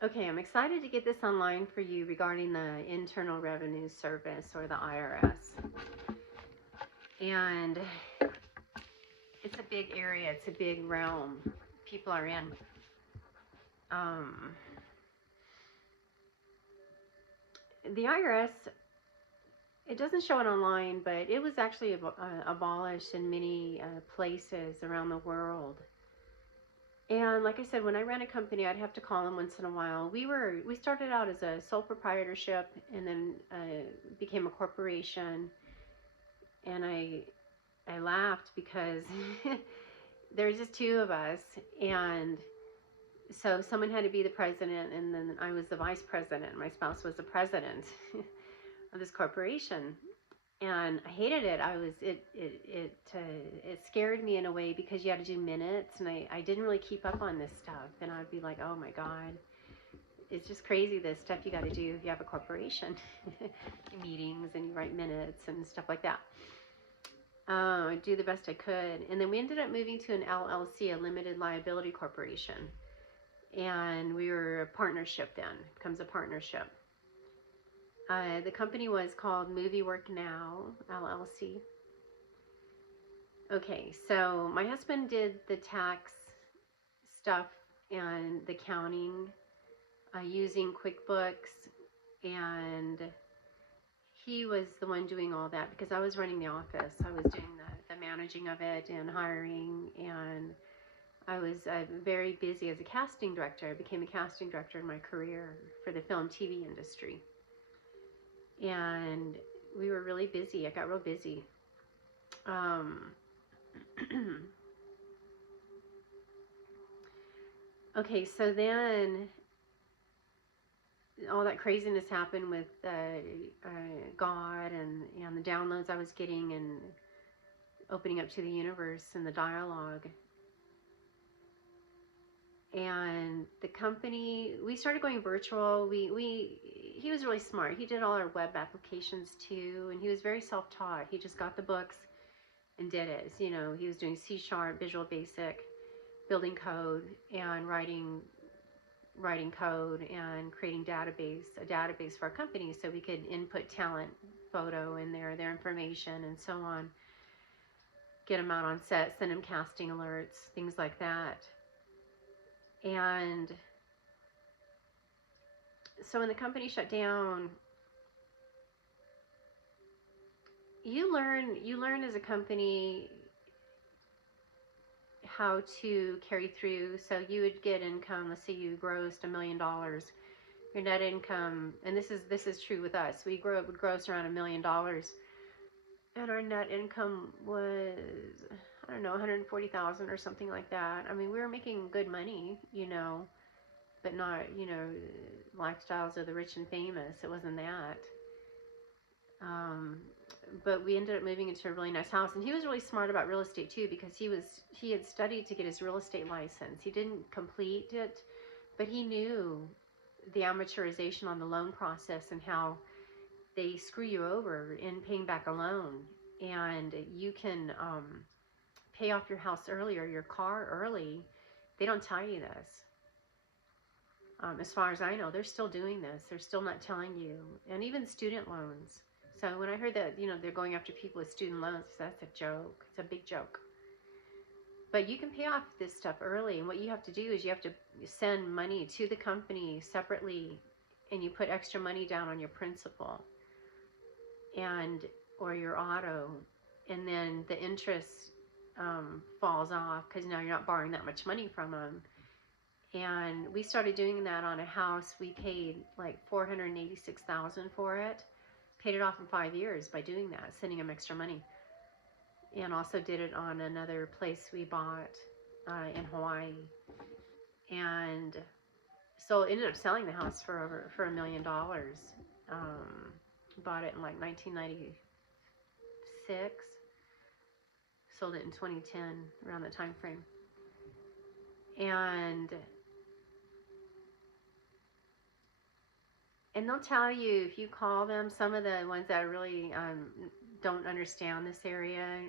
Okay, I'm excited to get this online for you regarding the Internal Revenue Service, or the IRS. And it's a big area, it's a big realm people are in. The IRS, it doesn't show it online, but it was actually abolished in many places around the world. And like I said, when I ran a company, I'd have to call them once in a while. We started out as a sole proprietorship, and then became a corporation. And I laughed because there was just two of us, and so someone had to be the president, and then I was the vice president. My spouse was the president of this corporation, and I hated it. It scared me in a way, because you had to do minutes, and I didn't really keep up on this stuff. And I'd be like, oh my God, it's just crazy, this stuff you got to do if you have a corporation. Meetings, and you write minutes and stuff like that. I do the best I could. And then we ended up moving to an LLC, a limited liability corporation. And we were a partnership then, becomes a partnership. The company was called Movie Work Now, LLC. Okay, so my husband did the tax stuff and the accounting using QuickBooks, and he was the one doing all that, because I was running the office. I was doing the managing of it and hiring, and I was very busy as a casting director. I became a casting director in my career for the film TV industry. And we were really busy. I got real busy. Okay, so then all that craziness happened with God and the downloads I was getting, and opening up to the universe and the dialogue. And the company, we started going virtual. He was really smart. He did all our web applications too, and he was very self-taught. He just got the books and did it. You know, he was doing C#, Visual Basic, building code, and writing code, and creating a database for our company, so we could input talent photo in there, their information, and so on. Get them out on set, send them casting alerts, things like that. And so when the company shut down, you learn as a company how to carry through. So you would get income. Let's say you grossed $1 million. Your net income, and this is true with us. We would gross around $1 million, and our net income was, I don't know, 140,000 or something like that. I mean, we were making good money, but not, lifestyles of the rich and famous. It wasn't that. But we ended up moving into a really nice house, and he was really smart about real estate too, because he had studied to get his real estate license. He didn't complete it, but he knew the amortization on the loan process and how they screw you over in paying back a loan. And you can pay off your house early or your car early. They don't tell you this. As far as I know, they're still doing this. They're still not telling you. And even student loans. So when I heard that, they're going after people with student loans, that's a joke. It's a big joke. But you can pay off this stuff early. And what you have to do is you have to send money to the company separately, and you put extra money down on your principal or your auto. And then the interest falls off, because now you're not borrowing that much money from them. And we started doing that on a house. We paid like $486,000 for it. Paid it off in 5 years by doing that, sending them extra money. And also did it on another place we bought in Hawaii. And so ended up selling the house for $1 million. Bought it in like 1996. Sold it in 2010, around that time frame. And they'll tell you, if you call them, some of the ones that really don't understand this area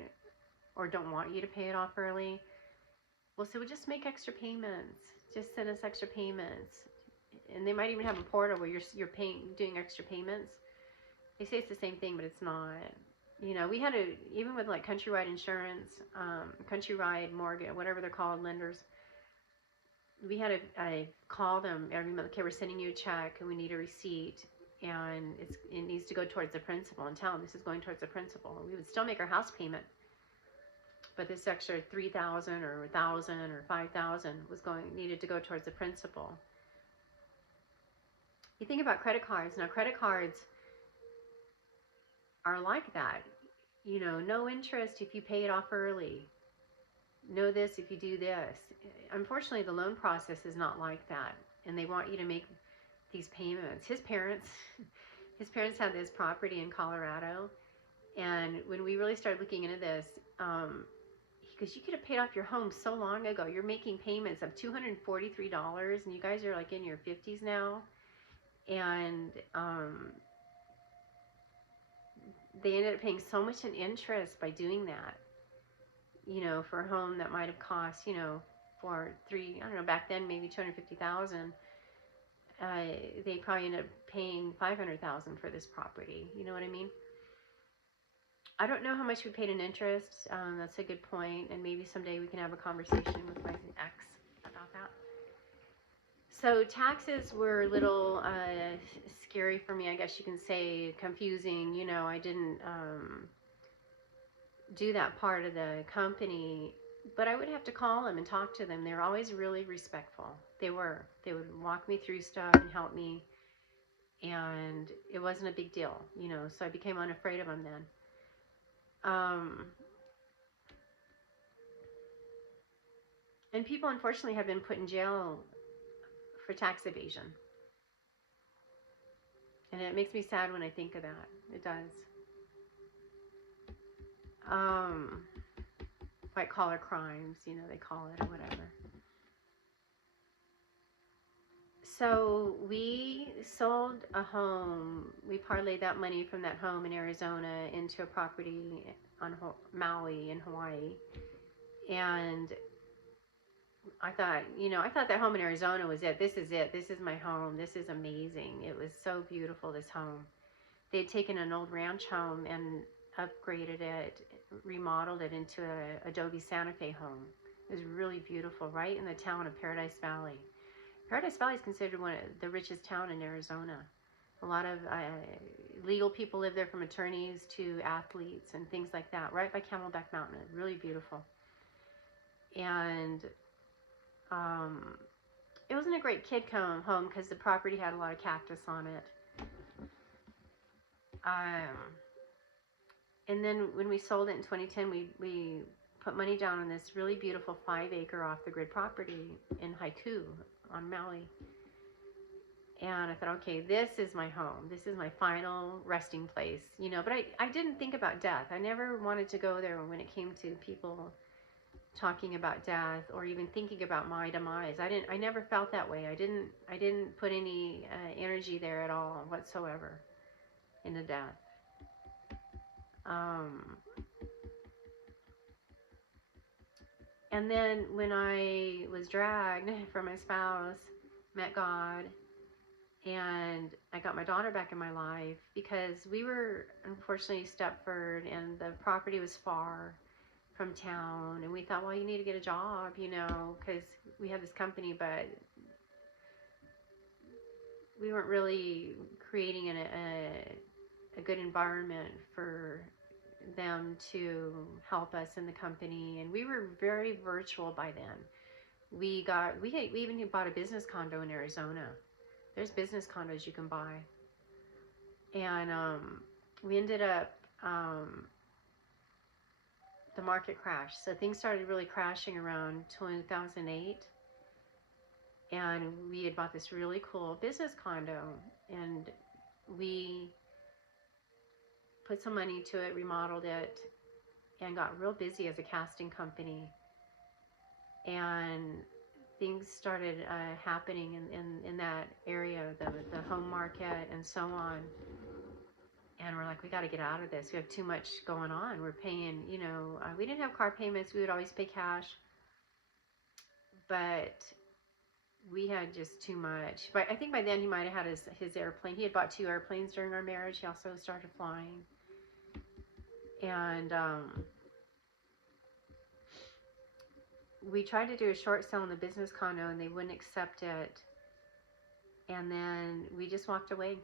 or don't want you to pay it off early, will say, well, just make extra payments. Just send us extra payments. and they might even have a portal where you're doing extra payments. They say it's the same thing, but it's not. You know, we had even with like Countrywide Insurance, Countrywide Mortgage, whatever they're called, lenders. We had I call them every month. Okay, we're sending you a check, and we need a receipt, and it needs to go towards the principal, and tell them this is going towards the principal. We would still make our house payment, but this extra $3,000 or $1,000 or $5,000 needed to go towards the principal. You think about credit cards. Now, credit cards are like that. You know, no interest if you pay it off early. No this if you do this. Unfortunately, the loan process is not like that, and they want you to make these payments. His parents had this property in Colorado, and when we really started looking into this, because you could have paid off your home so long ago. You're making payments of $243, and you guys are like in your 50s now, and they ended up paying so much in interest by doing that. You know, for a home that might have cost, you know, I don't know, back then maybe $250,000. They probably ended up paying $500,000 for this property. You know what I mean? I don't know how much we paid in interest. That's a good point, and maybe someday we can have a conversation with my ex about that. So taxes were a little scary for me, I guess you can say, confusing. You know, I didn't do that part of the company, but I would have to call them and talk to them. They were always really respectful. They would walk me through stuff and help me, and it wasn't a big deal, you know, so I became unafraid of them then. And people unfortunately have been put in jail for tax evasion, and it makes me sad when I think of that. It does. White collar crimes, you know, they call it, or whatever. So we sold a home. We parlayed that money from that home in Arizona into a property on Maui in Hawaii. And I thought that home in Arizona was it. This is it. This is my home. This is amazing. It was so beautiful, this home. They'd taken an old ranch home and upgraded it, remodeled it into an Adobe Santa Fe home. It was really beautiful, right in the town of Paradise Valley. Paradise Valley is considered one of the richest town in Arizona. A lot of legal people live there, from attorneys to athletes and things like that, right by Camelback Mountain. Really beautiful. And it wasn't a great kid home because the property had a lot of cactus on it. And then when we sold it in 2010, we put money down on this really beautiful 5-acre off-the-grid property in Haiku on Maui. And I thought, okay, this is my home. This is my final resting place, you know. But I didn't think about death. I never wanted to go there when it came to people talking about death or even thinking about my demise. I never felt that way. I didn't put any energy there at all whatsoever into death. And then when I was dragged from my spouse, met God, and I got my daughter back in my life, because we were unfortunately Stepford and the property was far from town, and we thought, well, you need to get a job, you know, because we had this company, but we weren't really creating a good environment for them to help us in the company, and we were very virtual by then. We even bought a business condo in Arizona. There's business condos you can buy, and we ended up the market crashed, so things started really crashing around 2008, and we had bought this really cool business condo, and we put some money to it, remodeled it, and got real busy as a casting company. And things started happening in that area, the home market and so on. And we're like, we got to get out of this. We have too much going on. We're paying, you know, we didn't have car payments. We would always pay cash. But we had just too much. But I think by then he might have had his airplane. He had bought 2 airplanes during our marriage. He also started flying. And we tried to do a short sale in the business condo, and they wouldn't accept it. And then we just walked away.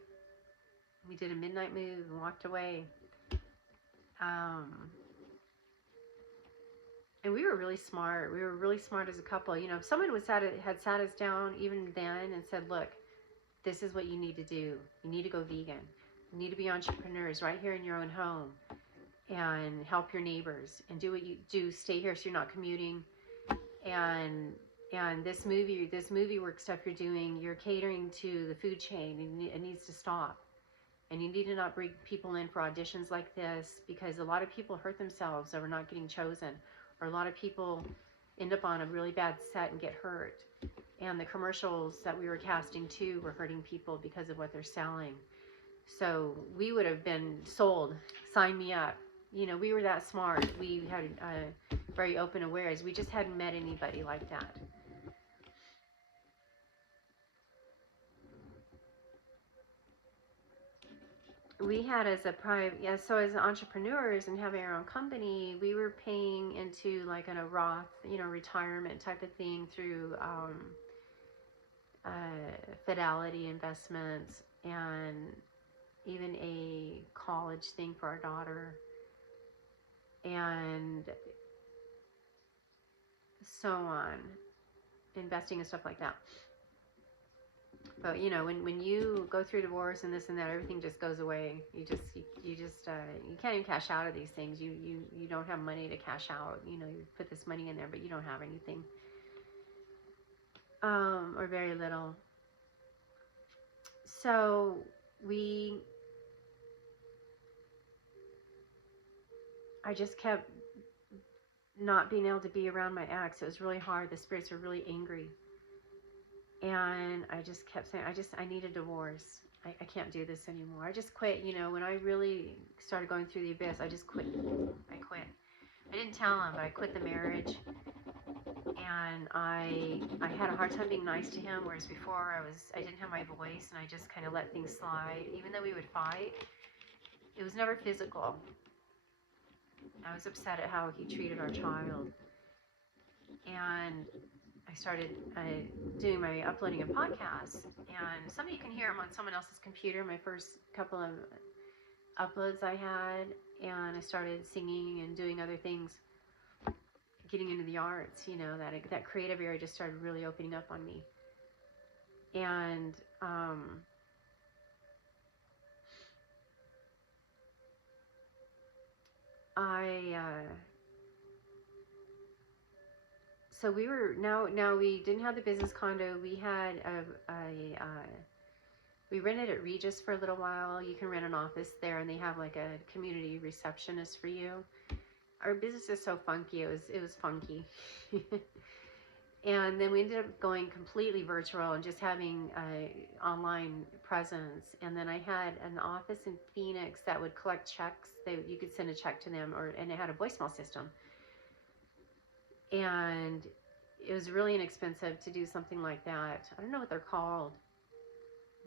We did a midnight move and walked away. And we were really smart. We were really smart as a couple. You know, if someone had sat us down even then and said, look, this is what you need to do. You need to go vegan. You need to be entrepreneurs right here in your own home and help your neighbors and do what you do. Stay here so you're not commuting. And this movie work stuff you're doing, you're catering to the food chain, and it needs to stop. And you need to not bring people in for auditions like this, because a lot of people hurt themselves over not getting chosen. Or a lot of people end up on a really bad set and get hurt. And the commercials that we were casting too were hurting people because of what they're selling. So we would have been sold, sign me up. You know, we were that smart. We had very open awareness. We just hadn't met anybody like that. We had as entrepreneurs and having our own company, we were paying into like a Roth, you know, retirement type of thing through Fidelity Investments, and even a college thing for our daughter, and so on, investing and stuff like that. But you know, when you go through divorce and this and that, everything just goes away. You can't even cash out of these things. You don't have money to cash out. You know, you put this money in there, but you don't have anything, or very little. So I just kept not being able to be around my ex. It was really hard. The spirits were really angry. And I just kept saying, I need a divorce. I can't do this anymore. I just quit. You know, when I really started going through the abyss, I just quit. I quit. I didn't tell him, but I quit the marriage. And I had a hard time being nice to him, whereas before I didn't have my voice, and I just kind of let things slide. Even though we would fight, it was never physical. I was upset at how he treated our child. And I started doing my uploading of podcasts, and some of you can hear them on someone else's computer. My first couple of uploads I had, and I started singing and doing other things, getting into the arts. You know, that creative area just started really opening up on me. And so we were now we didn't have the business condo. We had we rented at Regis for a little while. You can rent an office there, and they have like a community receptionist for you. Our business is so funky. It was funky. And then we ended up going completely virtual and just having online presence. And then I had an office in Phoenix that would collect checks. You could send a check to them, and it had a voicemail system. And it was really inexpensive to do something like that. I don't know what they're called,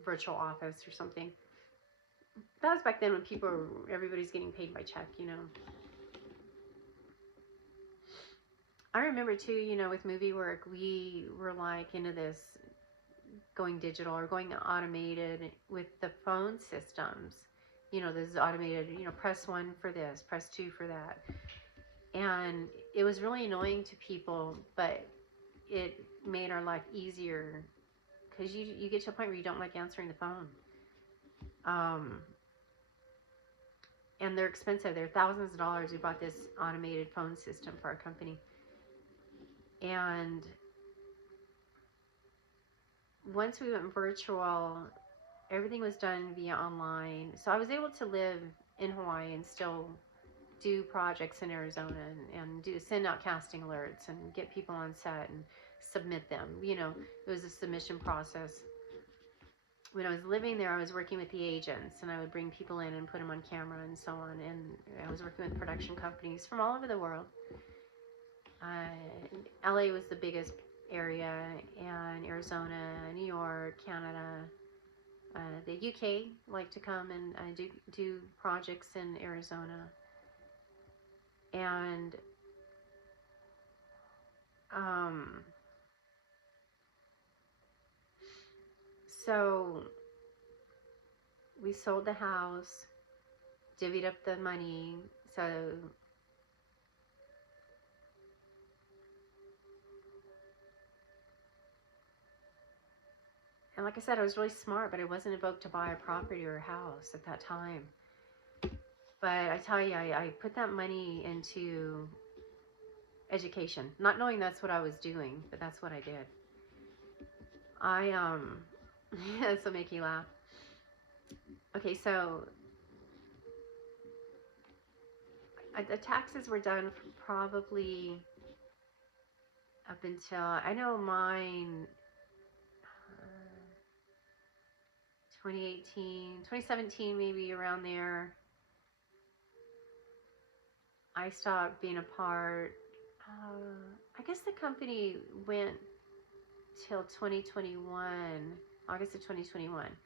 virtual office or something. That was back then when everybody's getting paid by check, you know. I remember too, you know, with movie work, we were like into this going digital or going automated with the phone systems. You know, this is automated, you know, press 1 for this, press 2 for that. And it was really annoying to people, but it made our life easier, because you get to a point where you don't like answering the phone. And they're expensive. They're thousands of dollars. We bought this automated phone system for our company. And once we went virtual, everything was done via online. So I was able to live in Hawaii and still do projects in Arizona and send out casting alerts and get people on set and submit them. You know, it was a submission process. When I was living there, I was working with the agents, and I would bring people in and put them on camera and so on. And I was working with production companies from all over the world. LA was the biggest area, and Arizona, New York, Canada, the UK like to come and do projects in Arizona. And so we sold the house, divvied up the money. So and like I said, I was really smart, but I wasn't evoked to buy a property or a house at that time. But I tell you, I put that money into education, not knowing that's what I was doing, but that's what I did. This will make you laugh. Okay, so the taxes were done probably up until, I know mine, 2018, 2017, maybe around there. I stopped being a part. I guess the company went till 2021, August of 2021.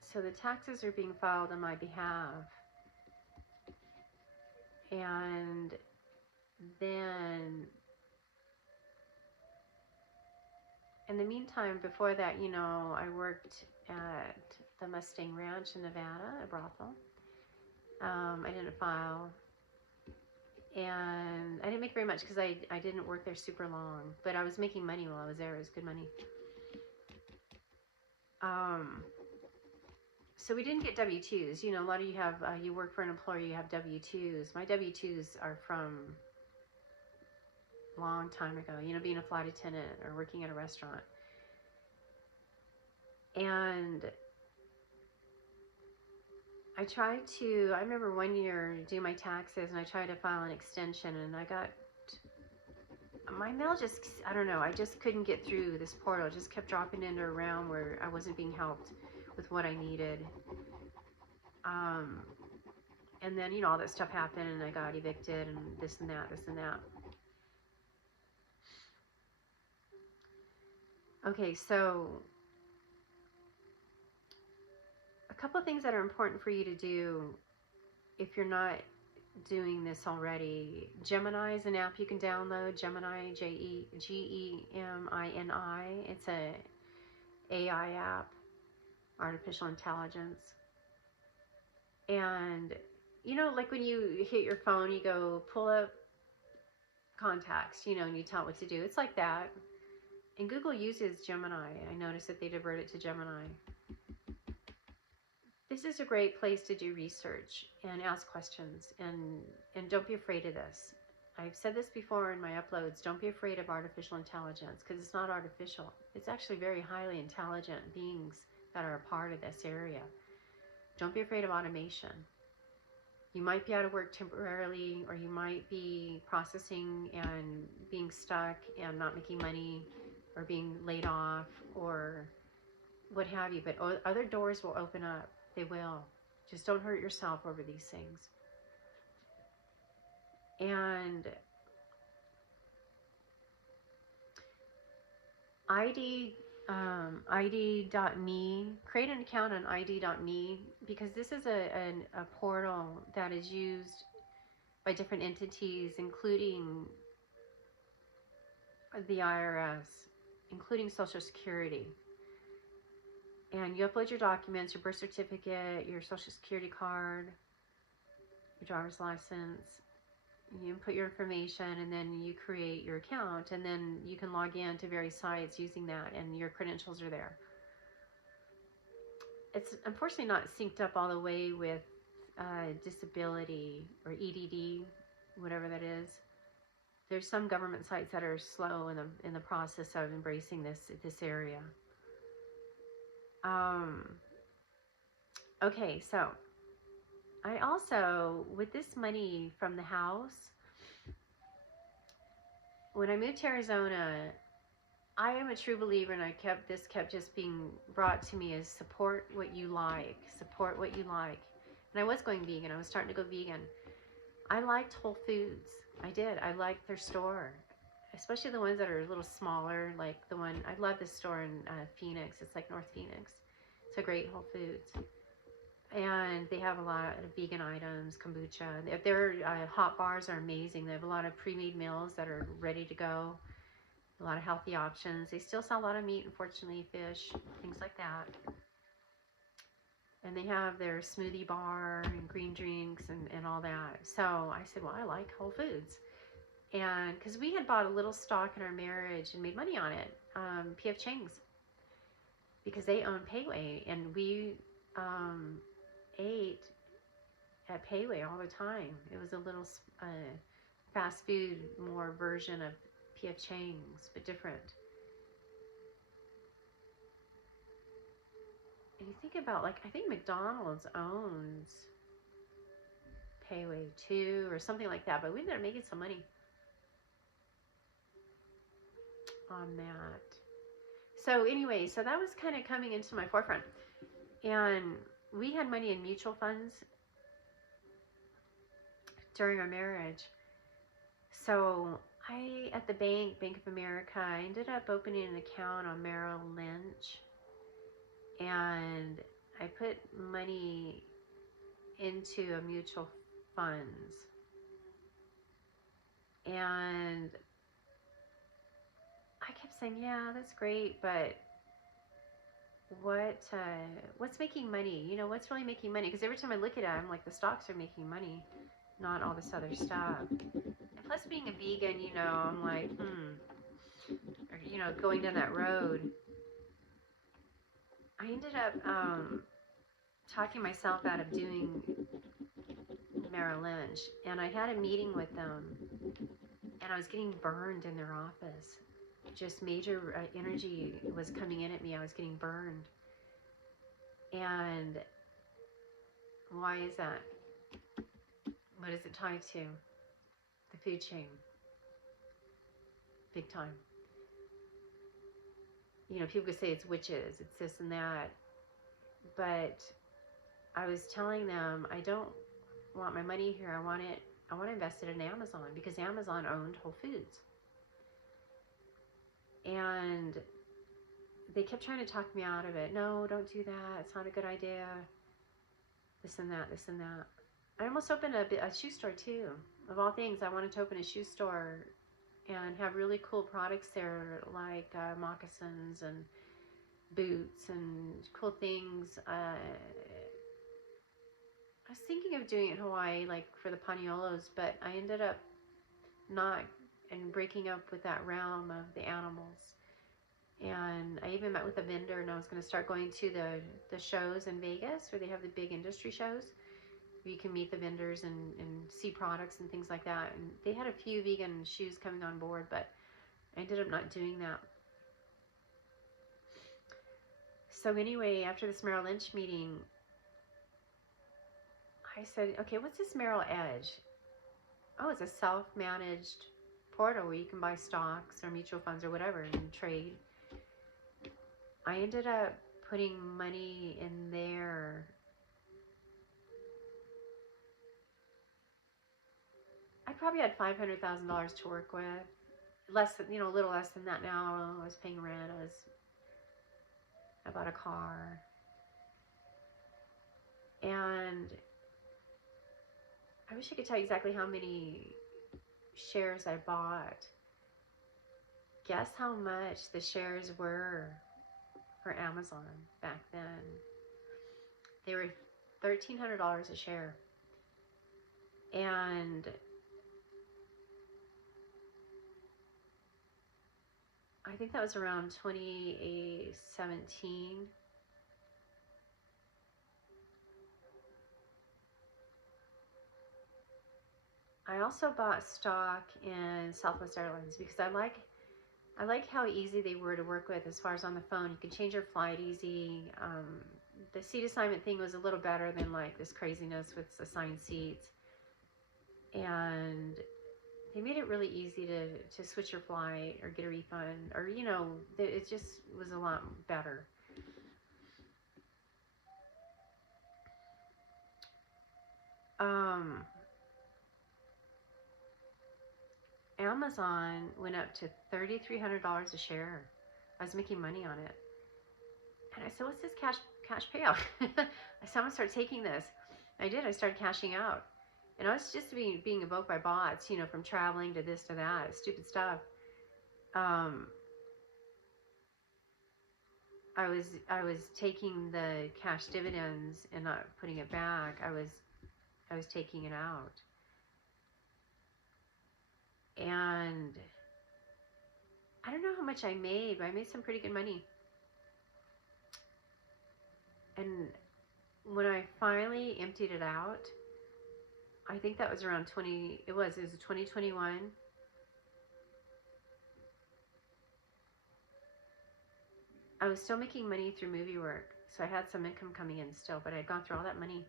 So the taxes are being filed on my behalf. And then in the meantime, before that, you know, I worked at the Mustang Ranch in Nevada, a brothel. I didn't file. And I didn't make very much because I didn't work there super long. But I was making money while I was there. It was good money. So we didn't get W-2s. You know, a lot of you have, you work for an employer, you have W-2s. My W-2s are from a long time ago, you know, being a flight attendant or working at a restaurant. And I remember one year do my taxes, and I tried to file an extension, and my mail just, I don't know, I just couldn't get through this portal. It just kept dropping into a realm where I wasn't being helped with what I needed. And then, you know, all that stuff happened, and I got evicted, and this and that. Okay, so a couple of things that are important for you to do if you're not doing this already. Gemini is an app you can download. Gemini, Gemini. It's a AI app, artificial intelligence. And you know, like when you hit your phone, you go pull up contacts, you know, and you tell it what to do. It's like that. And Google uses Gemini. I noticed that they divert it to Gemini. This is a great place to do research and ask questions, and don't be afraid of this. I've said this before in my uploads. Don't be afraid of artificial intelligence, because it's not artificial. It's actually very highly intelligent beings that are a part of this area. Don't be afraid of automation. You might be out of work temporarily, or you might be processing and being stuck and not making money, or being laid off, or what have you. But other doors will open up. They will. Just don't hurt yourself over these things. And ID.me, create an account on ID.me, because this is a portal that is used by different entities, including the IRS, including Social Security. And you upload your documents, your birth certificate, your Social Security card, your driver's license. You input your information, and then you create your account, and then you can log in to various sites using that, and your credentials are there. It's unfortunately not synced up all the way with disability or EDD, whatever that is. There's some government sites that are slow in the process of embracing this area. Okay, so I also, with this money from the house, when I moved to Arizona, I am a true believer, and this kept just being brought to me as support what you like, support what you like. And I was going vegan. I was starting to go vegan. I liked Whole Foods. I did. I liked their store. especially the ones that are a little smaller, like the one, I love this store in Phoenix. It's like North Phoenix. It's a great Whole Foods. And they have a lot of vegan items, kombucha. Their hot bars are amazing. They have a lot of pre-made meals that are ready to go. A lot of healthy options. They still sell a lot of meat, unfortunately, fish, things like that. And they have their smoothie bar and green drinks and all that. So I said, well, I like Whole Foods. And because we had bought a little stock in our marriage and made money on it, P.F. Chang's, because they own Payway. And we ate at Payway all the time. It was a little fast food, more version of P.F. Chang's, but different. And you think about, like, I think McDonald's owns Payway too, or something like that. But we ended up making some money on that. So anyway, so that was kind of coming into my forefront. And we had money in mutual funds during our marriage. So I, at the Bank of America, I ended up opening an account on Merrill Lynch. And I put money into a mutual funds. And I kept saying, yeah, that's great, but what's making money? You know, what's really making money? Because every time I look at it, I'm like, the stocks are making money, not all this other stuff. And plus, being a vegan, you know, I'm like, or, you know, going down that road. I ended up talking myself out of doing Merrill Lynch, and I had a meeting with them, and I was getting burned in their office. Just major energy was coming in at me. I was getting burned. And why is that? What is it tied to? The food chain. Big time. You know, people could say it's witches, it's this and that. But I was telling them, I don't want my money here. I want to invest it in Amazon, because Amazon owned Whole Foods. And they kept trying to talk me out of it. No, don't do that. It's not a good idea. This and that, this and that. I almost opened a shoe store too. Of all things, I wanted to open a shoe store and have really cool products there, like moccasins and boots and cool things. I was thinking of doing it in Hawaii, like for the Paniolos, but I ended up not, and breaking up with that realm of the animals. And I even met with a vendor, and I was going to start going to the shows in Vegas where they have the big industry shows where you can meet the vendors and see products and things like that. And they had a few vegan shoes coming on board, but I ended up not doing that. So anyway, after this Merrill Lynch meeting, I said, okay, what's this Merrill Edge? Oh, it's a self-managed portal where you can buy stocks or mutual funds or whatever and trade. I ended up putting money in there. I probably had $500,000 to work with. Less than, a little less than that now. I was paying rent. I bought a car. And I wish I could tell you exactly how many shares I bought. Guess how much the shares were for Amazon back then? They were $1,300 a share. And I think that was around 2017. I also bought stock in Southwest Airlines because I like how easy they were to work with as far as on the phone. You can change your flight easy. The seat assignment thing was a little better than like this craziness with assigned seats. And they made it really easy to switch your flight or get a refund, or, it just was a lot better. Amazon went up to $3,300 a share. I was making money on it. And I said, what's this cash payout? I said, I'm going to start taking this. I did. I started cashing out. And I was just being evoked by bots, you know, from traveling to this to that, stupid stuff. I was taking the cash dividends and not putting it back. I was taking it out. And I don't know how much I made, but I made some pretty good money. And when I finally emptied it out, I think that was around it was 2021. I was still making money through movie work, so I had some income coming in still, but I had gone through all that money.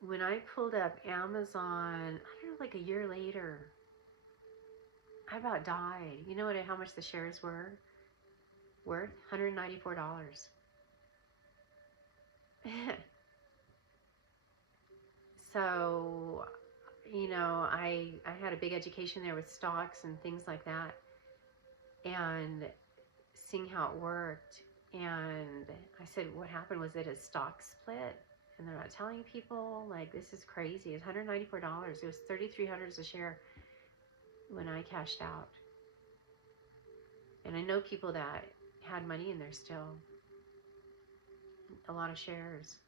When I pulled up Amazon, I don't know, like a year later, I about died. You know how much the shares were worth? $194. So, you know, I had a big education there with stocks and things like that, and seeing how it worked. And I said, what happened? Was it a stock split? And they're not telling people. Like, this is crazy. It's $194. It was $3,300 a share when I cashed out. And I know people that had money in there still. A lot of shares.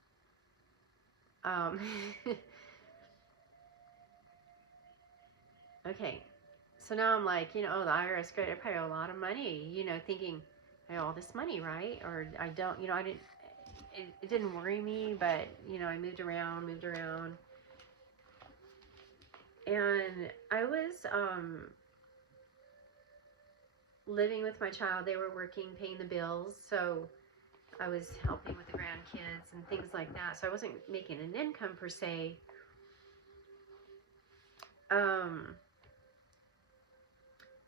Okay. So now I'm like, you know, oh, the IRS, great. I pay a lot of money, you know, thinking I owe all this money, right? Or I don't, you know, I didn't, it didn't worry me, but, you know, I moved around. And I was living with my child. They were working, paying the bills. So I was helping with the grandkids and things like that. So I wasn't making an income per se.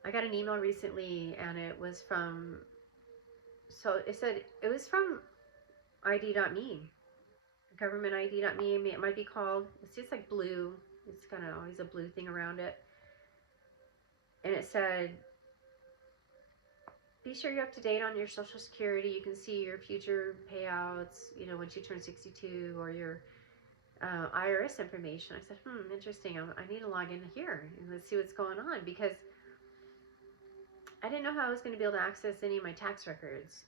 I got an email recently, and it was from, so it said, it was from ID.me, government ID.me. It might be called, it's just like blue. It's kind of always a blue thing around it. And it said, be sure you're up to date on your Social Security. You can see your future payouts, you know, once you turn 62, or your IRS information. I said, interesting. I need to log in here and let's see what's going on, because I didn't know how I was going to be able to access any of my tax records,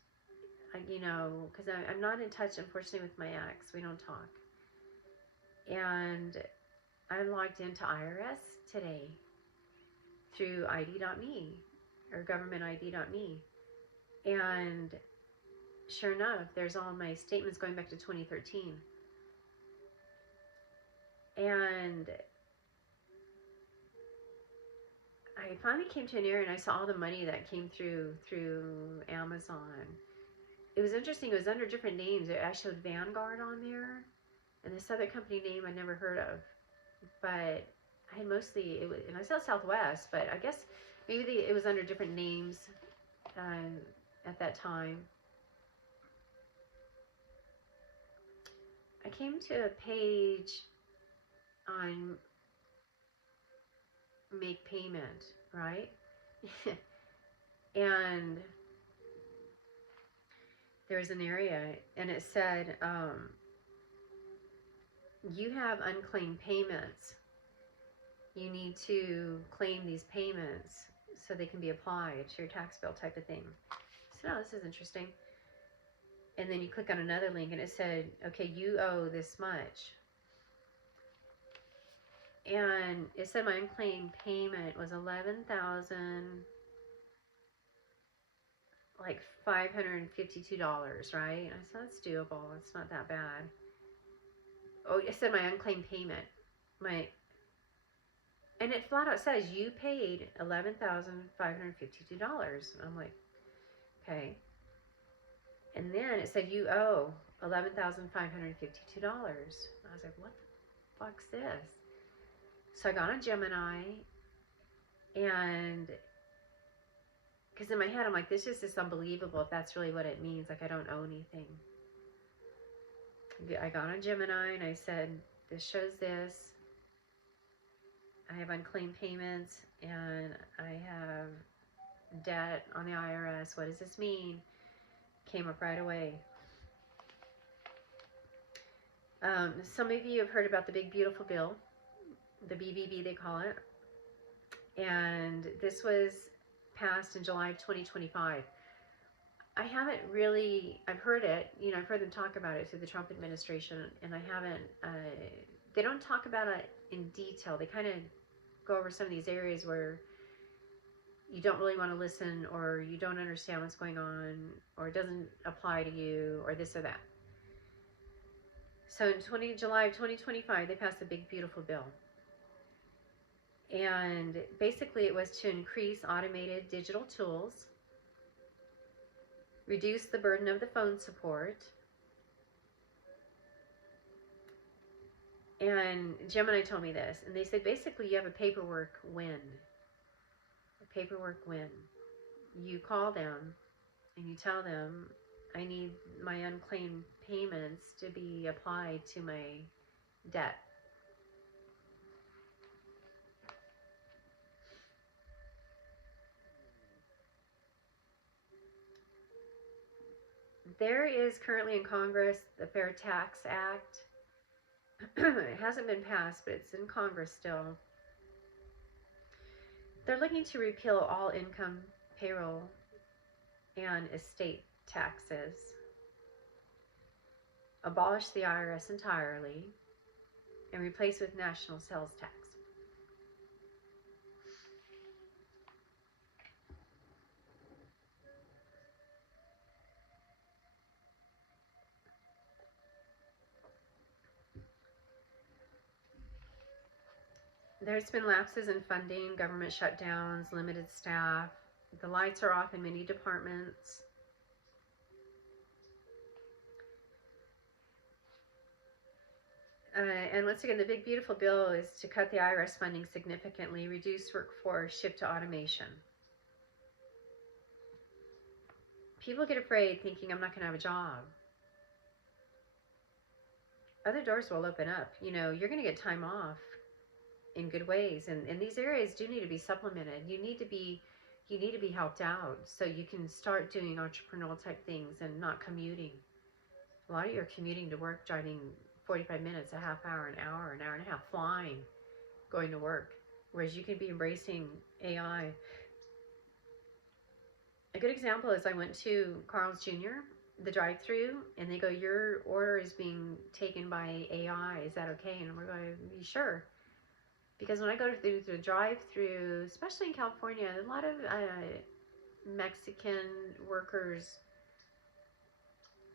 you know, because I'm not in touch, unfortunately, with my ex. We don't talk. And I logged into IRS today through ID.me, or government ID.me. And sure enough, there's all my statements going back to 2013. And I finally came to an area, and I saw all the money that came through Amazon. It was interesting. It was under different names. I showed Vanguard on there, and this other company name I never heard of. But I had mostly, and I saw Southwest, but I guess maybe it was under different names at that time. I came to a page on make payment, right? And there was an area, and it said, you have unclaimed payments. You need to claim these payments so they can be applied to your tax bill, type of thing. So, oh, this is interesting. And then you click on another link, and it said, okay, you owe this much. And it said my unclaimed payment was $11,552, right? I said, that's doable. It's not that bad. Oh, it said my unclaimed payment. And it flat out says you paid $11,552. I'm like, okay. And then it said you owe $11,552. I was like, what the fuck's this? So I got on Gemini, and because in my head I'm like, this is just unbelievable if that's really what it means. Like, I don't owe anything. I got on Gemini, and I said, this shows this. I have unclaimed payments, and I have debt on the IRS. What does this mean? Came up right away. Some of you have heard about the Big Beautiful Bill, the BBB they call it, and this was passed in July of 2025. I haven't really, I've heard it, I've heard them talk about it through the Trump administration, and I haven't, they don't talk about it in detail. They kind of go over some of these areas where you don't really want to listen, or you don't understand what's going on, or it doesn't apply to you, or this or that. So in July of 2025, they passed the Big Beautiful Bill. And basically it was to increase automated digital tools, reduce the burden of the phone support, and Gemini told me this, and they said basically you have a paperwork win. A paperwork win. You call them and you tell them, I need my unclaimed payments to be applied to my debt. There is currently in Congress the Fair Tax Act. It hasn't been passed, but it's in Congress still. They're looking to repeal all income, payroll, and estate taxes, abolish the IRS entirely, and replace with national sales tax. There's been lapses in funding, government shutdowns, limited staff. The lights are off in many departments. And once again, the Big Beautiful Bill is to cut the IRS funding significantly, reduce workforce, shift to automation. People get afraid thinking, I'm not going to have a job. Other doors will open up. You're going to get time off in good ways, and these areas do need to be supplemented. You need to be helped out so you can start doing entrepreneurial type things and not commuting. A lot of you are commuting to work, driving 45 minutes, a half hour, an hour and a half, flying, going to work, whereas you can be embracing AI. A good example is I went to Carl's Jr., the drive-through, and they go, your order is being taken by AI, is that okay? And we're going, sure. Because when I go through the drive-through, especially in California, a lot of Mexican workers,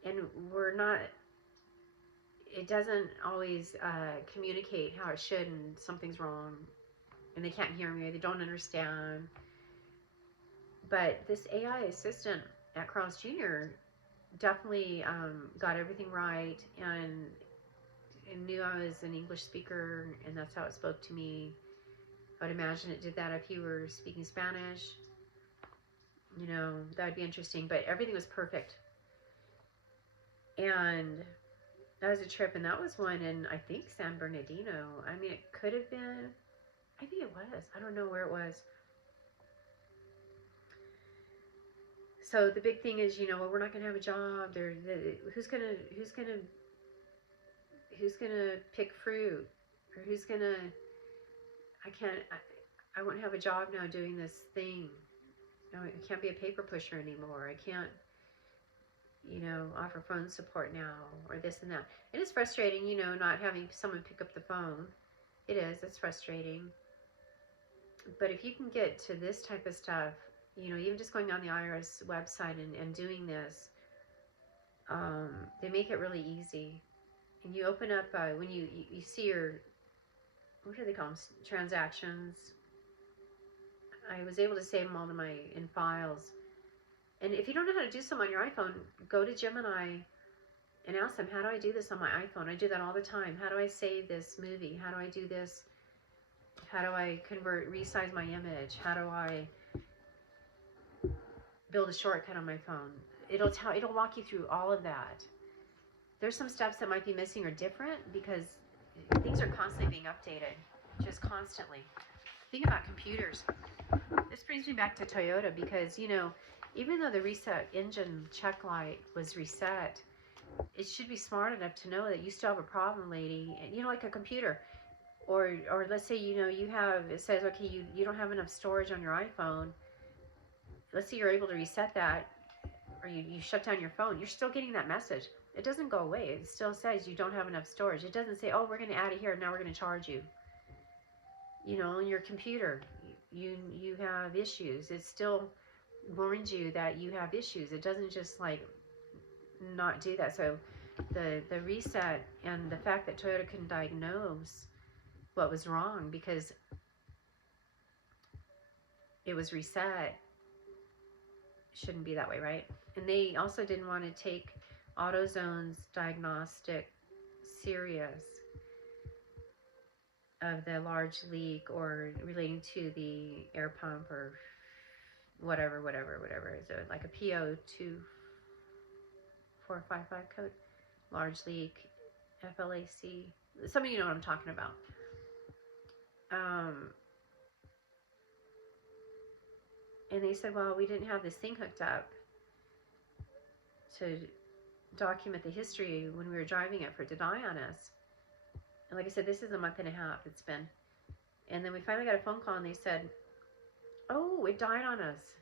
and it doesn't always communicate how it should, and something's wrong, and they can't hear me, or they don't understand. But this AI assistant at Carl's Jr. definitely got everything right, and knew I was an English speaker, and that's how it spoke to me. I would imagine it did that if you were speaking Spanish. That would be interesting, but everything was perfect. And that was a trip, and that was one in, I think, San Bernardino. I mean, it could have been, I think it was. I don't know where it was. So the big thing is, well, we're not going to have a job. Who's gonna pick fruit, or I won't have a job now doing this thing. I can't be a paper pusher anymore. I can't, offer phone support now, or this and that. It is frustrating, not having someone pick up the phone. It is, it's frustrating. But if you can get to this type of stuff, even just going on the IRS website and doing this, they make it really easy. And you open up, when you see your, what do they call them, transactions. I was able to save them all in files. And if you don't know how to do some on your iPhone, go to Gemini and ask them, how do I do this on my iPhone? I do that all the time. How do I save this movie? How do I do this? How do I resize my image? How do I build a shortcut on my phone? It'll walk you through all of that. There's some steps that might be missing or different because things are constantly being updated. just constantly. Think about computers. This brings me back to Toyota because, you know, even though the reset engine check light was reset, it should be smart enough to know that you still have a problem, lady. And, you know, like a computer. Or let's say, you know, you have, it says, okay, you don't have enough storage on your iPhone. Let's say you're able to reset that, or you shut down your phone. You're still getting that message. It doesn't go away. It still says you don't have enough storage. It doesn't say, oh, we're going to add it here. Now we're going to charge you. You know, on your computer, you have issues. It still warns you that you have issues. It doesn't just like not do that. So the reset and the fact that Toyota couldn't diagnose what was wrong because it was reset shouldn't be that way, right? And they also didn't want to take AutoZone's diagnostic serious of the large leak or relating to the air pump or whatever. Is it like a PO2455 code? Large leak, FLAC. Some of you know what I'm talking about. And they said, well, we didn't have this thing hooked up to document the history when we were driving it for it to die on us. And like I said, this is a month and a half it's been. And then we finally got a phone call and they said, oh, it died on us.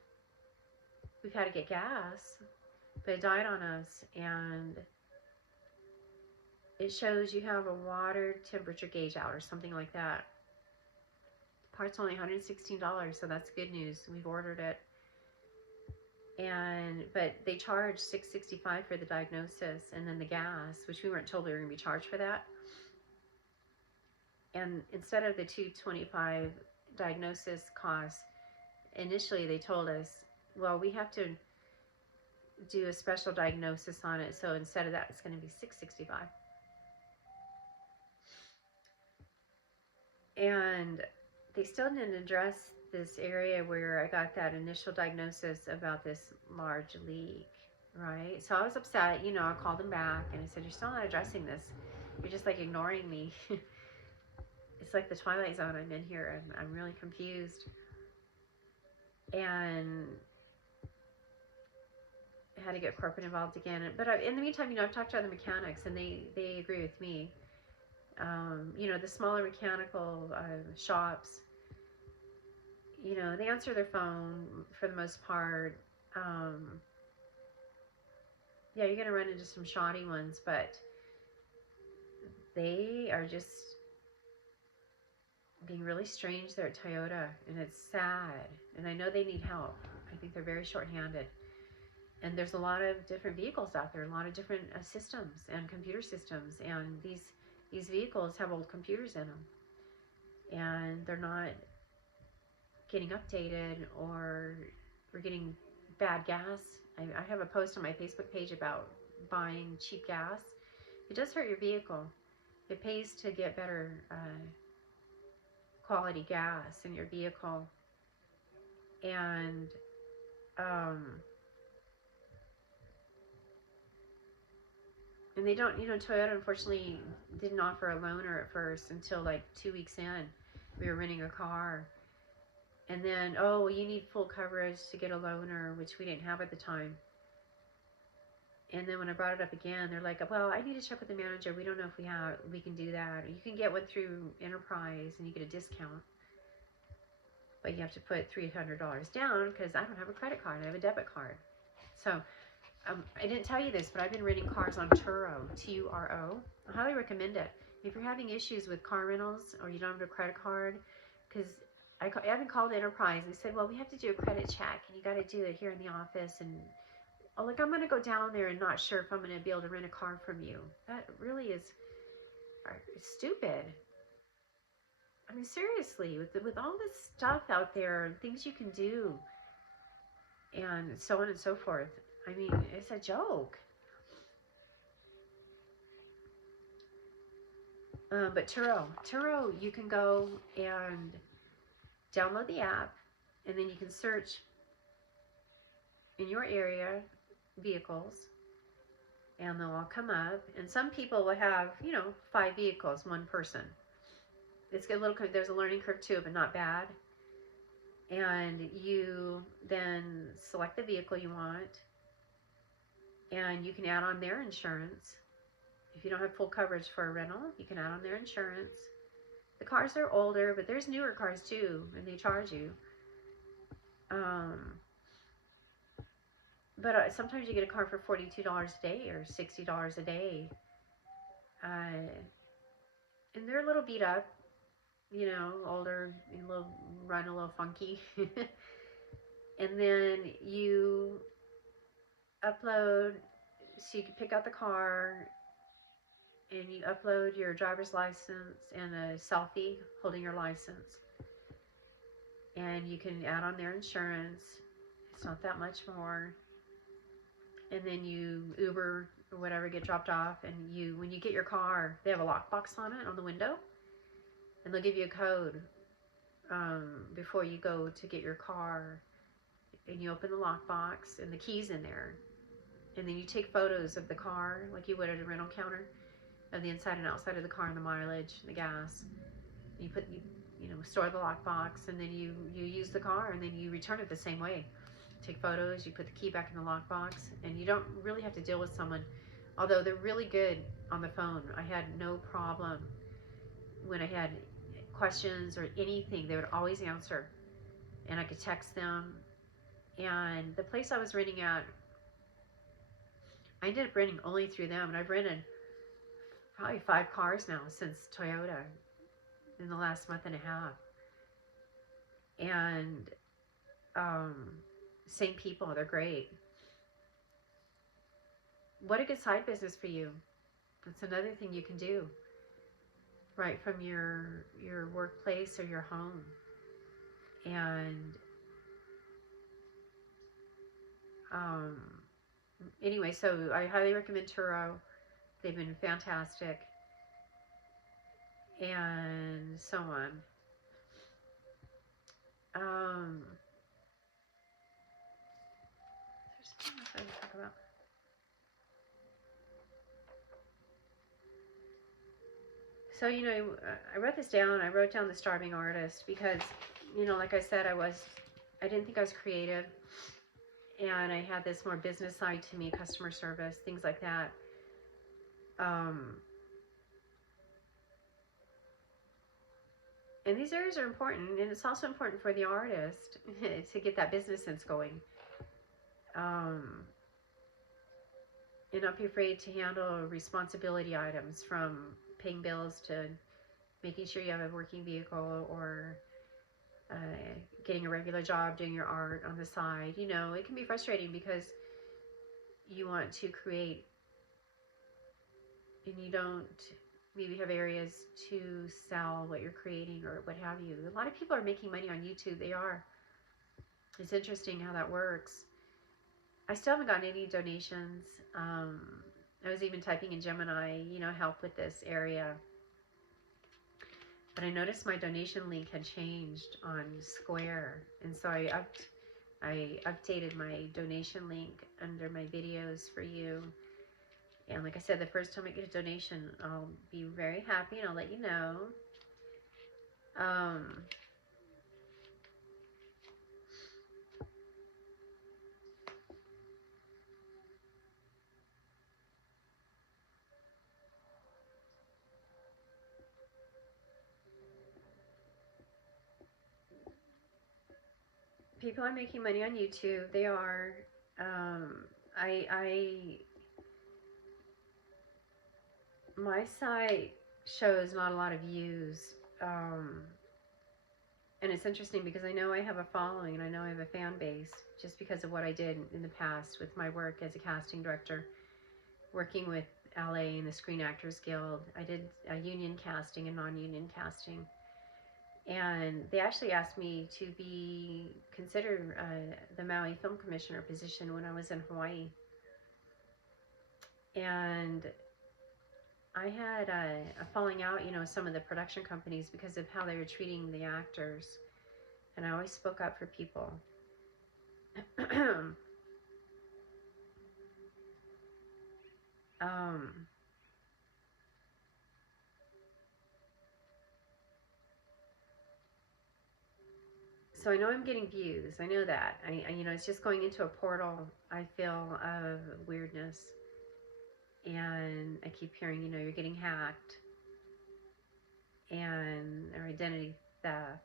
We've had to get gas, but it died on us. And it shows you have a water temperature gauge out or something like that. The part's only $116, so that's good news. We've ordered it. But they charged $665 for the diagnosis and then the gas, which we weren't told we were going to be charged for that. And instead of the $225 diagnosis cost, initially they told us, well, we have to do a special diagnosis on it, so instead of that, it's going to be $665. And they still didn't address this area where I got that initial diagnosis about this large leak, right? So I was upset, you know, I called them back and I said, you're still not addressing this. You're just like ignoring me. It's like the Twilight Zone I'm in here. I'm really confused. And I had to get corporate involved again. But in the meantime, you know, I've talked to other mechanics and they agree with me. You know, the smaller mechanical shops, you know, they answer their phone for the most part. Yeah, you're going to run into some shoddy ones, but they are just being really strange there at Toyota, and it's sad. And I know they need help. I think they're very short-handed. And there's a lot of different vehicles out there, a lot of different systems and computer systems, and these vehicles have old computers in them, and they're not getting updated, or we're getting bad gas. I have a post on my Facebook page about buying cheap gas. It does hurt your vehicle. It pays to get better quality gas in your vehicle. And they don't, you know, Toyota unfortunately didn't offer a loaner at first until like 2 weeks in. We were renting a car. And then, oh, well, you need full coverage to get a loaner, which we didn't have at the time. And then when I brought it up again, they're like, well, I need to check with the manager. We don't know if we can do that. Or you can get one through Enterprise and you get a discount. But you have to put $300 down because I don't have a credit card. I have a debit card. So I didn't tell you this, but I've been renting cars on Turo, T-U-R-O. I highly recommend it. If you're having issues with car rentals or you don't have a credit card, because I haven't called Enterprise. They said, well, we have to do a credit check, and you got to do it here in the office. And oh, like, I'm going to go down there and not sure if I'm going to be able to rent a car from you. That really is stupid. I mean, seriously, with all this stuff out there and things you can do and so on and so forth, I mean, it's a joke. But Turo, you can go and download the app, and then you can search in your area vehicles, and they'll all come up. And some people will have, you know, 5 vehicles, one person. it's a little, there's a learning curve too, but not bad. And you then select the vehicle you want, and you can add on their insurance. If you don't have full coverage for a rental, you can add on their insurance. The cars are older, but there's newer cars too, and they charge you. But sometimes you get a car for $42 a day or $60 a day. And they're a little beat up, older, run a little funky. And then you upload, so you can pick out the car, and you upload your driver's license and a selfie holding your license. And you can add on their insurance. It's not that much more. And then you Uber or whatever, get dropped off, and when you get your car, they have a lockbox on it on the window, and they'll give you a code before you go to get your car, and you open the lockbox, and the key's in there, and then you take photos of the car like you would at a rental counter, of the inside and outside of the car, and the mileage, the gas. And you store the lockbox, and then you use the car, and then you return it the same way. Take photos, you put the key back in the lockbox, and you don't really have to deal with someone, although they're really good on the phone. I had no problem when I had questions or anything. They would always answer, and I could text them. And the place I was renting at, I ended up renting only through them, and I've rented probably 5 cars now since Toyota in the last month and a half. And same people, they're great. What a good side business for you. That's another thing you can do right from your workplace or your home. And anyway, so I highly recommend Turo. They've been fantastic, and so on. There's something else I want to talk about. So, I wrote this down. I wrote down the starving artist because, like I said, I didn't think I was creative. And I had this more business side to me, customer service, things like that. And these areas are important. And it's also important for the artist to get that business sense going. And not be afraid to handle responsibility items, from paying bills to making sure you have a working vehicle, or getting a regular job, doing your art on the side. It can be frustrating because you want to create and you don't maybe have areas to sell what you're creating or what have you. A lot of people are making money on YouTube. They are. It's interesting how that works. I still haven't gotten any donations. I was even typing in Gemini, help with this area. But I noticed my donation link had changed on Square. And so I updated my donation link under my videos for you. And like I said, the first time I get a donation, I'll be very happy and I'll let you know. People are making money on YouTube. They are. My site shows not a lot of views. And it's interesting because I know I have a following and I know I have a fan base just because of what I did in the past with my work as a casting director, working with LA and the Screen Actors Guild. I did union casting and non-union casting. And they actually asked me to be considered the Maui Film Commissioner position when I was in Hawaii. And I had a falling out, with some of the production companies because of how they were treating the actors. And I always spoke up for people. So I know I'm getting views. I know that. You know, it's just going into a portal, I feel, of weirdness. And I keep hearing, you know, you're getting hacked and or identity theft.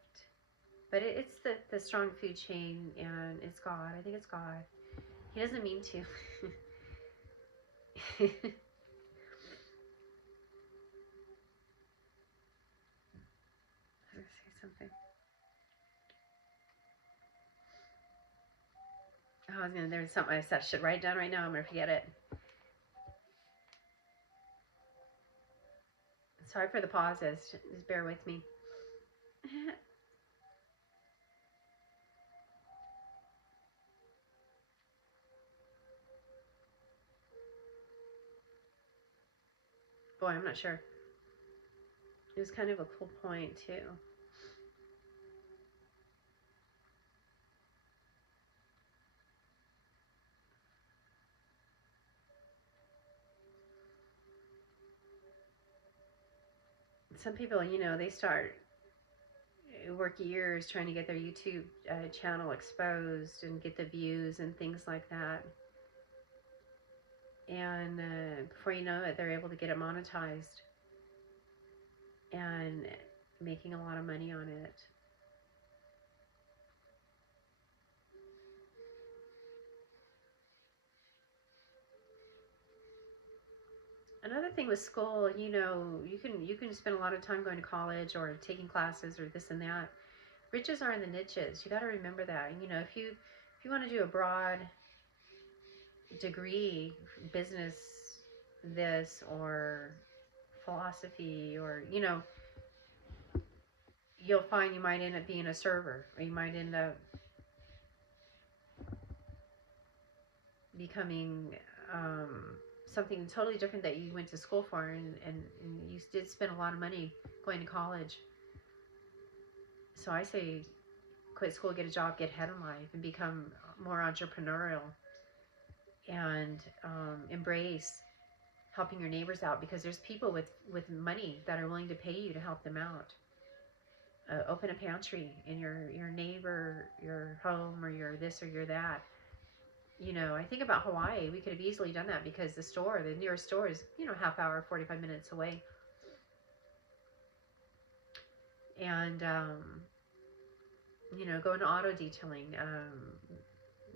But it's the strong food chain, and it's God. I think it's God. He doesn't mean to. Let's say something. Oh, there's something I should write down right now. I'm going to forget it. Sorry for the pauses. Just bear with me. Boy, I'm not sure. It was kind of a cool point, too. Some people, you know, they work years trying to get their YouTube channel exposed and get the views and things like that. And before you know it, they're able to get it monetized and making a lot of money on it. Another thing with school, you know, you can spend a lot of time going to college or taking classes or this and that. Riches are in the niches. You got to remember that. You know, if you want to do a broad degree, business, this or philosophy, or you know, you'll find you might end up being a server, or you might end up becoming something totally different that you went to school for, and you did spend a lot of money going to college. So I say quit school, get a job, get ahead in life, and become more entrepreneurial, and embrace helping your neighbors out, because there's people with money that are willing to pay you to help them out. Open a pantry in your neighbor, your home, or your this or your that. You know, I think about Hawaii. We could have easily done that because the nearest store is, you know, half hour, 45 minutes away. And, you know, go into auto detailing,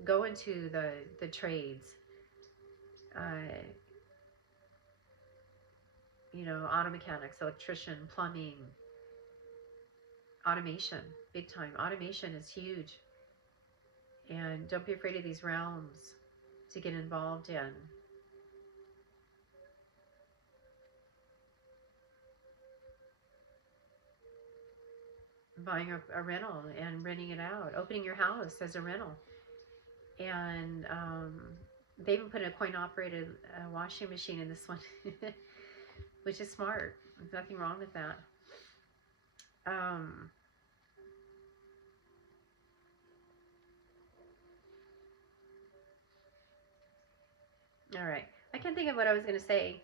go into the trades, you know, auto mechanics, electrician, plumbing, automation, big time. Automation is huge. And don't be afraid of these realms to get involved in. Buying a rental and renting it out, opening your house as a rental. And they even put a coin-operated washing machine in this one, which is smart. There's nothing wrong with that. All right. I can't think of what I was going to say,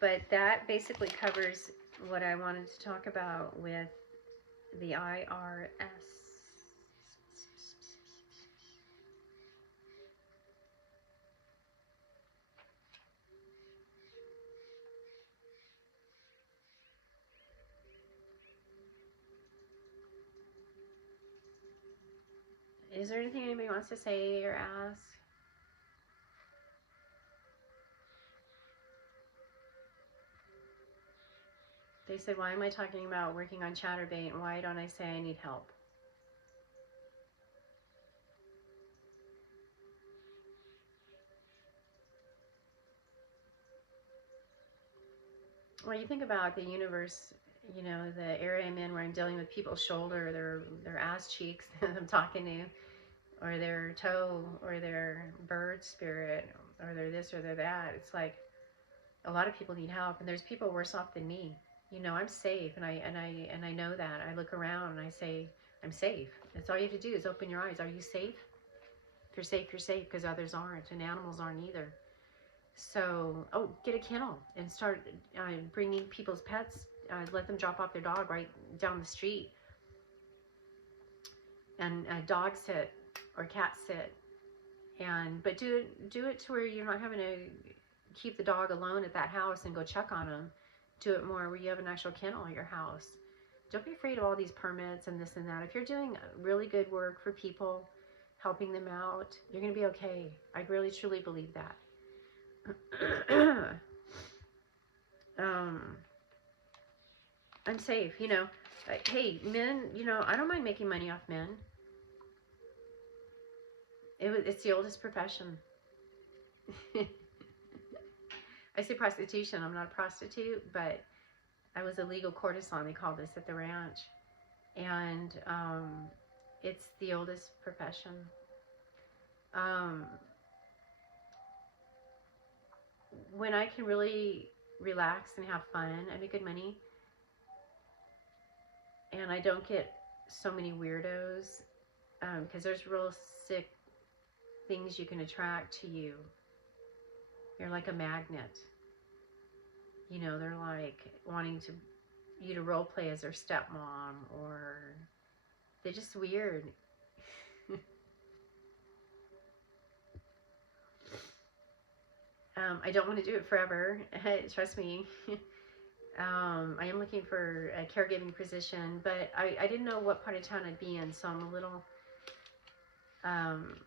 but that basically covers what I wanted to talk about with the IRS. Is there anything anybody wants to say or ask? They said, why am I talking about working on Chatterbait, and why don't I say I need help? Well, you think about the universe, you know, the area I'm in where I'm dealing with people's shoulder, their ass cheeks that I'm talking to, or their toe, or their bird spirit, or their this or their that. It's like a lot of people need help, and there's people worse off than me. You know, I'm safe, and I know that. I look around and I say, I'm safe. That's all you have to do is open your eyes. Are you safe? If you're safe, you're safe, because others aren't, and animals aren't either. So, get a kennel and start bringing people's pets. Let them drop off their dog right down the street. and dog sit or cat sit, but do it to where you're not having to keep the dog alone at that house and go check on them. Do it more where you have an actual kennel at your house. Don't be afraid of all these permits and this and that. If you're doing really good work for people, helping them out, you're going to be okay. I really truly believe that. I'm safe, you know. Hey, men, you know, I don't mind making money off men. It's the oldest profession. I say prostitution. I'm not a prostitute, but I was a legal courtesan, they call this at the ranch. And it's the oldest profession. When I can really relax and have fun, I make good money. And I don't get so many weirdos, because there's real sick things you can attract to you. You're like a magnet. You know, they're like wanting you to role play as their stepmom, or they're just weird. I don't want to do it forever. Trust me. I am looking for a caregiving position, but I didn't know what part of town I'd be in, so I'm a little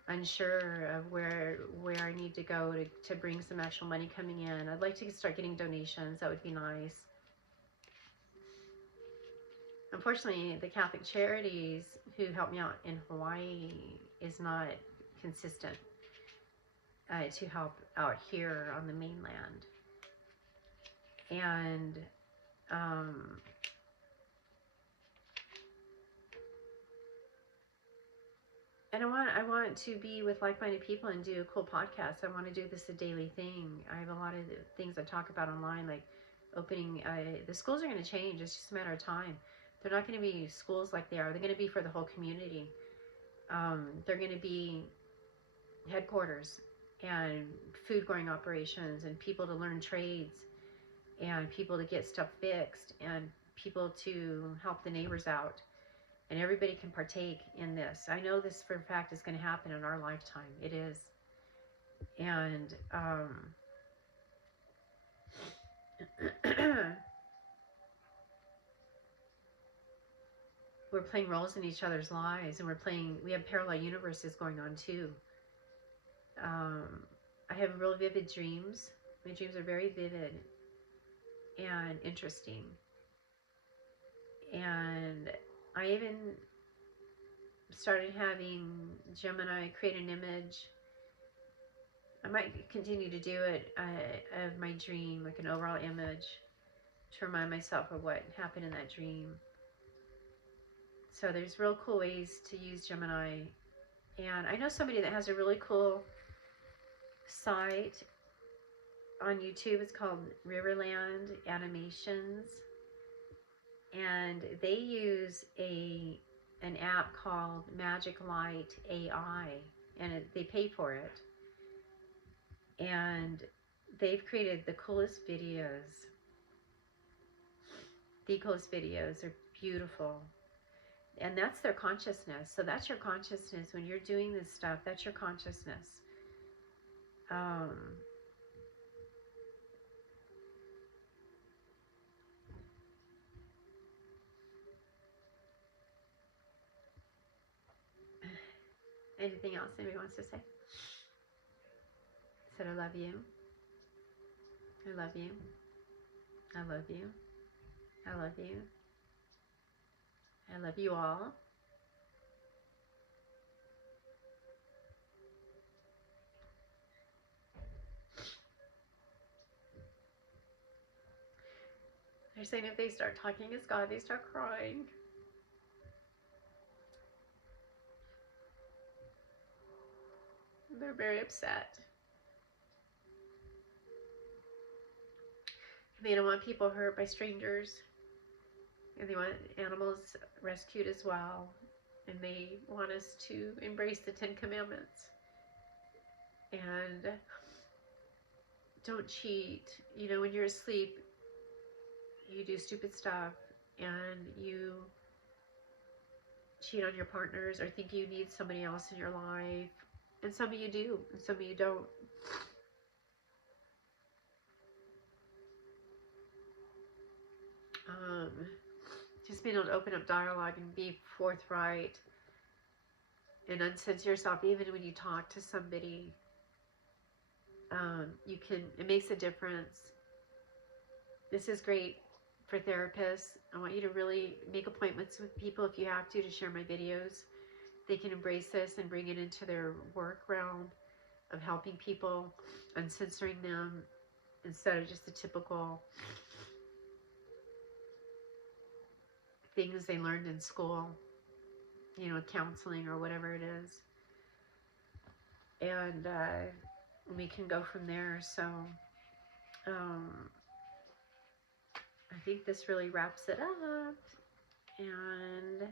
unsure of where I need to go to bring some actual money coming in. I'd like to start getting donations. That would be nice. Unfortunately, the Catholic Charities who help me out in Hawaii is not consistent to help out here on the mainland. And I want to be with like-minded people and do a cool podcast. I want to do this a daily thing. I have a lot of things I talk about online, like opening. The schools are going to change. It's just a matter of time. They're not going to be schools like they are. They're going to be for the whole community. They're going to be headquarters and food growing operations and people to learn trades and people to get stuff fixed and people to help the neighbors out. And everybody can partake in this. I know this for a fact is going to happen in our lifetime. It is. And we're playing roles in each other's lives, and we have parallel universes going on too. I have real vivid dreams. My dreams are very vivid and interesting. And I even started having Gemini create an image. I might continue to do it of my dream, like an overall image, to remind myself of what happened in that dream. So there's real cool ways to use Gemini. And I know somebody that has a really cool site on YouTube. It's called Riverland Animations. And they use an app called Magic Light AI, and they pay for it. And they've created the coolest videos. The coolest videos are beautiful. And that's their consciousness. So that's your consciousness. When you're doing this stuff, that's your consciousness. Anything else anybody wants to say? Said I love you. I love you. I love you. I love you. I love you all. They're saying if they start talking as God, they start crying. They're very upset. They don't want people hurt by strangers. And they want animals rescued as well. And they want us to embrace the 10 Commandments. And don't cheat. You know, when you're asleep, you do stupid stuff. And you cheat on your partners or think you need somebody else in your life. And some of you do, and some of you don't. Just being able to open up dialogue and be forthright and uncensor yourself, even when you talk to somebody, it makes a difference. This is great for therapists. I want you to really make appointments with people if you have to share my videos. They can embrace this and bring it into their work realm of helping people and censoring them instead of just the typical things they learned in school, counseling or whatever it is. And we can go from there. So I think this really wraps it up. And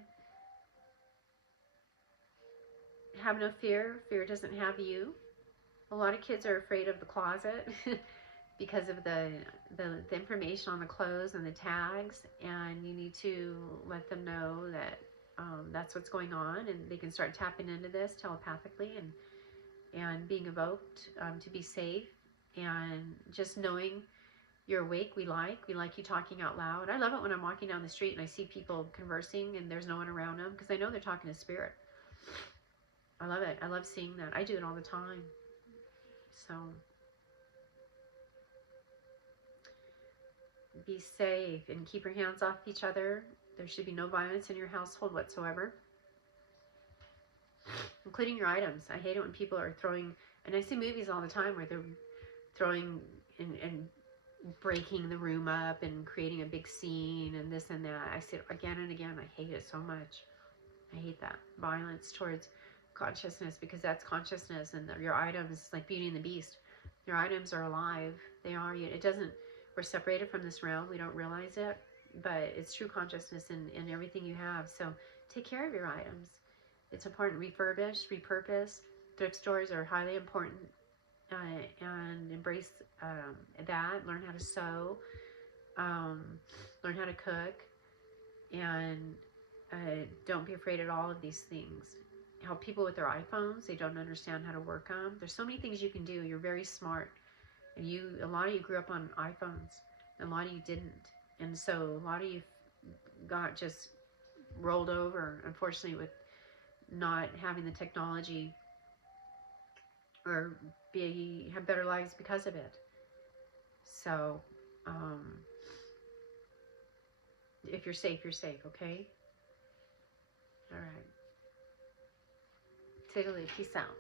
have no fear. Fear doesn't have you. A lot of kids are afraid of the closet because of the information on the clothes and the tags, and you need to let them know that that's what's going on, and they can start tapping into this telepathically and being evoked to be safe, and just knowing you're awake. We like you talking out loud. I love it when I'm walking down the street and I see people conversing and there's no one around them, because I know they're talking to spirit. I love it. I love seeing that. I do it all the time. So be safe and keep your hands off each other. There should be no violence in your household whatsoever, including your items. I hate it when people are throwing, and I see movies all the time where they're throwing and breaking the room up and creating a big scene and this and that. I see it again and again. I hate it so much. I hate that violence towards consciousness, because that's consciousness, and your items, like Beauty and the Beast, your items are alive. They are. It doesn't. We're separated from this realm. We don't realize it, but it's true consciousness in everything you have. So take care of your items. It's important. Refurbish, repurpose. Thrift stores are highly important, and embrace that. Learn how to sew. Learn how to cook, and don't be afraid at all of these things. Help people with their iPhones. They don't understand how to work them. There's so many things you can do. You're very smart. And a lot of you grew up on iPhones, and a lot of you didn't. And so a lot of you got just rolled over, unfortunately, with not having the technology, or have better lives because of it. So if you're safe, okay? All right. Take a look. Peace out.